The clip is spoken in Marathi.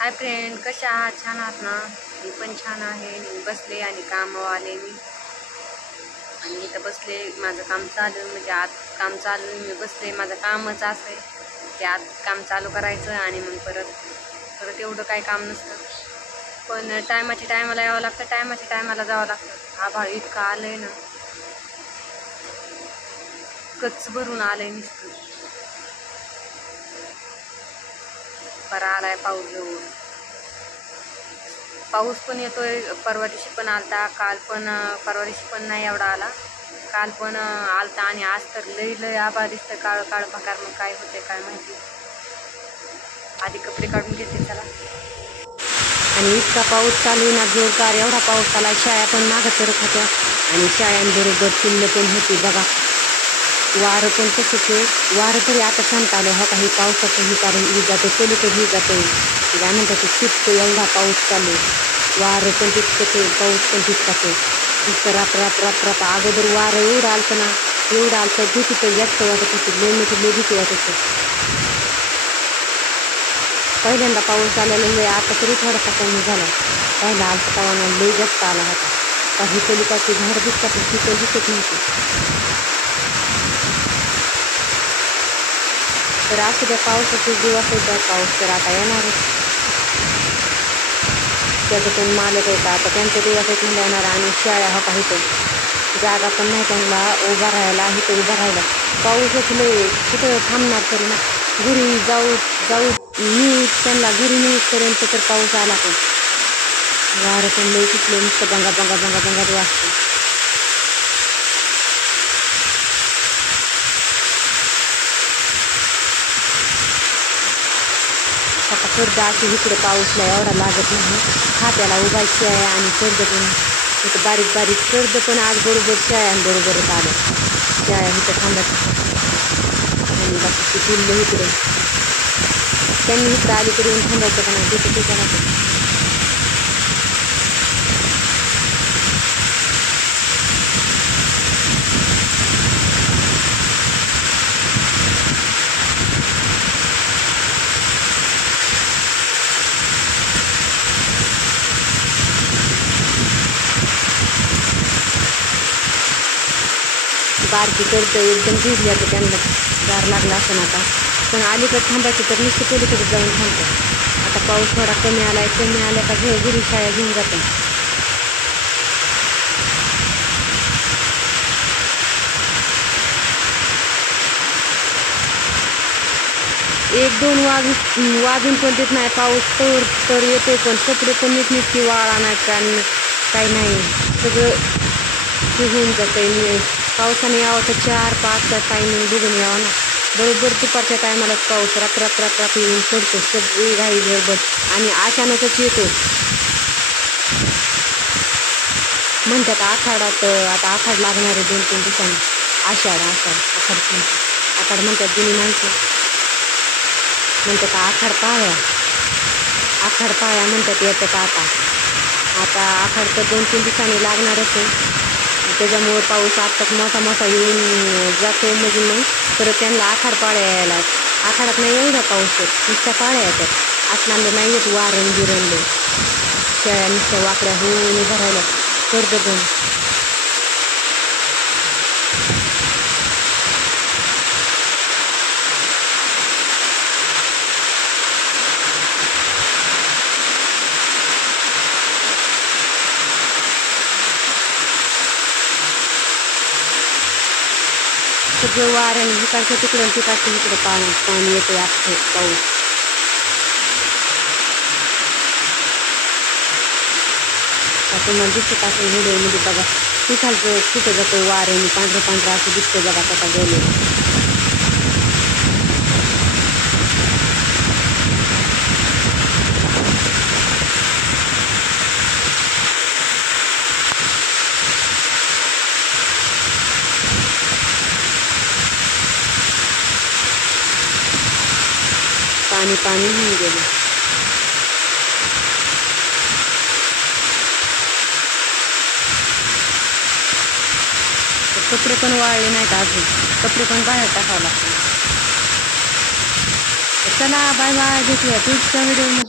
हाय फ्रेंड, कशा आहात? छान आहात ना? मी पण छान आहे. मी बसले आणि कामावर आले मी आणि इथं बसले. माझं काम चालू म्हणजे आज काम चालू आहे. मी बसले. माझं कामच असं आहे की आज काम चालू करायचं आणि मग परत परत एवढं काही काम नसतं. पण टायमाला यावं लागतं, टायमाला जावं लागतं. आभाळ इतकं आलं आहे ना, गच्च भरून आलं आहे नुसतं. बरा आलाय पाऊस जवळ. पाऊस पण येतोय. परवा दिवशी पण आलता, काल पण परवा दिवशी पण नाही एवढा आला. काल पण आलता आणि आज तर लय आभाळ दिसतं काळं काळं भकार. मग काय होते काय माहिती. आधी कपडे काढून घेते चला. आणि इतका पाऊस चालू आहे ना, जोरदार एवढा पाऊस आला. शाळा पण मागं सरत होत्या आणि शाळांबरोबर चिल्ल पण होती बघा. वारं पण तसंच आहे. वारं तरी आता शांत आलं. हो काही पावसाचं ही कारण ही जातं, पलीकडे ही जातं. काय म्हणतात ते शिस्त, एवढा पाऊस चालू. वारं पण तितकंच आहे, पाऊस पण तितकाच आहे. नुसतं राप अगोदर वारं एवढं आलतं ना, एवढं आलतं भीती तर जास्त वाटत होती. लय भीती वाटत होती. पहिल्यांदा पाऊस आलेला लय, आता तरी थोडासा कमी झाला. पहिला आलता तवाना लय जास्त आला होता. काही पलीकडचे झाड दिसतात ना, ती पण दिसत नव्हती. तर असू द्या, पावसाचे जीव असेल तर पाऊस तर आता येणारच. त्याचं पण मालक येतात, आता त्यांचे दिवस आहेत म्हणलं येणार. आणि शाळा हो काही तर जागा पण नाही त्यांना उभा राहायला. इथं उभा राहायला पाऊसच लय, कुठं थांबणार तरी ना. घरी जाऊ त्यांना घरी न्यूजपर्यंत तर पाऊस आला. पण वारं पण लय सुटले, नुसतं बंगाच वाजतं. आता कर्ज अशी इकडे पाऊसला एवढा लागत नाही. खात्याला उभायची आहे आणि कर्ज पण इथं बारीक कर्ज पण आज बरोबर शाळांबरोबरच आलं. शाळा इथं थांबत आणि बाकीची पिल्लं इकडे त्यांनी इकडं अलीकडे येऊन थांबायचं का नाही तिथं ठिकाणाचं. बारकी कर्ज एकदम भिजली आता, त्यांना गार लागला असं आता. पण अलीकडे थांबायचं तर नुसतं पलीकडे जाऊन थांबतं. आता पाऊस थोडा कमी आला का घरी शाळा घेऊन जातं. एक दोन वाजून पण देत नाही पाऊस तर येतो. पण कपडे पण नीटकी वाळा नाही काही नाही, सगळं हे होऊन जातं. पावसाने यावं तर 4-5चा टायमिंग बघून यावं ना. बरोबर दुपारच्या टायमालाच पाऊस राप येऊन पडतो. सगळी घाई गडबड आणि अचानकच येतो. म्हणतात आखाडात आता आखाड लागणार आहे 2-3 दिवसांनी. आषाढ आखाड म्हणतात जुनी माणसं. म्हणतात आखाड पाळ्या म्हणतात येतात आता आखाड तर 2-3 दिवसांनी लागणारच आहे. त्याच्यामुळं पाऊस आत्ताच मोठा येऊन जातो. म्हणजे मग परत त्यांना आखाड पाळ्या यायला. आखाडात नाही एवढा पाऊस येत, नुसत्या पाळ्या येतात. असणारे नाही येत वारण गिरणले. शेळ्या नुसत्या वाकड्या होऊन उभा राहिल्या. कर्ज पण सगळं वाऱ्याने तिकडचं तिकडं पाणी येते असतं पाऊस. तुम्हाला दिसत असेल व्हिडिओमध्ये बघा. तिथालचं कुठं जातं वाऱ्याने पांढरं असं दिसतं बघा. आता गेले पाणी होऊन गेलं. कपडे पण वाळले नाहीत अजून, कपडे पण बाहेर टाकावं लागतं. चला बाय बाय, भेटूया पुढच्या व्हिडिओमध्ये.